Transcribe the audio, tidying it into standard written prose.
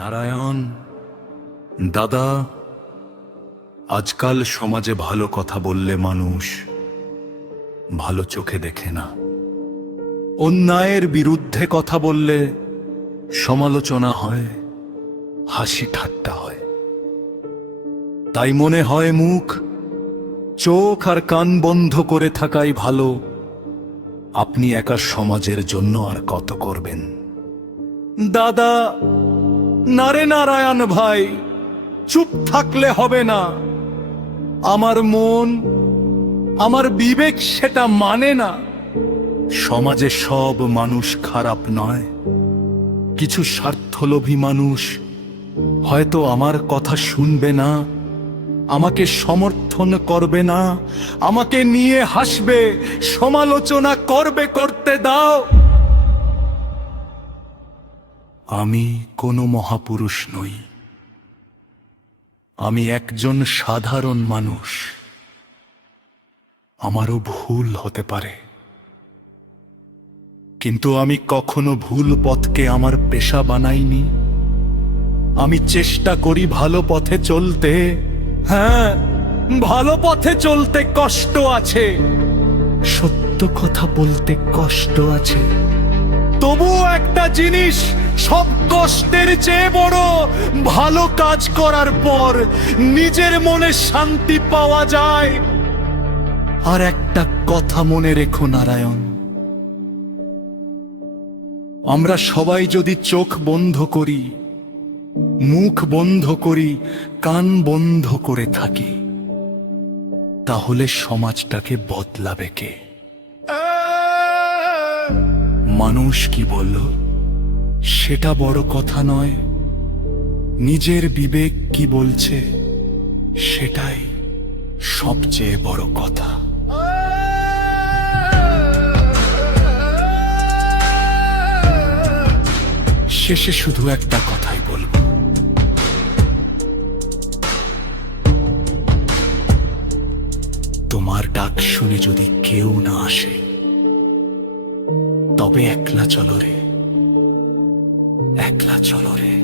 নারায়ণ দাদা, আজকাল সমাজে ভালো কথা বললে মানুষ ভালো চোখে দেখে না। অন্যায়ের বিরুদ্ধে কথা বললে সমালোচনা হয়, হাসি ঠাট্টা হয়। তাই মনে হয় মুখ, চোখ আর কান বন্ধ করে থাকাই ভালো। আপনি একা সমাজের জন্য আর কত করবেন? দাদা, নারে নারায়ণ ভাই, চুপ থাকলে হবে না। আমার মন, আমার বিবেক সেটা মানে না। সমাজে সব মানুষ খারাপ নয়। কিছু স্বার্থলোভী মানুষ হয়তো আমার কথা শুনবে না, আমাকে সমর্থন করবে না, আমাকে নিয়ে হাসবে, সমালোচনা করবে, করতে দাও। আমি কোনো মহাপুরুষ নই, আমি একজন সাধারণ মানুষ। আমারও ভুল হতে পারে, কিন্তু আমি কখনো ভুল পথকে আমার পেশা বানাইনি। আমি চেষ্টা করি ভালো পথে চলতে। হ্যাঁ, ভালো পথে চলতে কষ্ট আছে, সত্য কথা বলতে কষ্ট আছে। তবুও একটা জিনিস সব কষ্টের চেয়ে বড়, ভালো কাজ করার পর নিজের মনে শান্তি পাওয়া যায়। আর একটা কথা মনে রেখো নারায়ণ, আমরা সবাই যদি চোখ বন্ধ করি, মুখ বন্ধ করি, কান বন্ধ করে থাকি, তাহলে সমাজটাকে বদলাবে কে? মানুষ কি বলল সেটা বড় কথা নয়, নিজের বিবেক কি বলছে সেটাই সবচেয়ে বড় কথা। শেষে শুধু একটা কথাই বলবো, তোমার ডাক শুনে যদি কেউ না আসে, তবে একলা চলো রে, একলা চলো রে।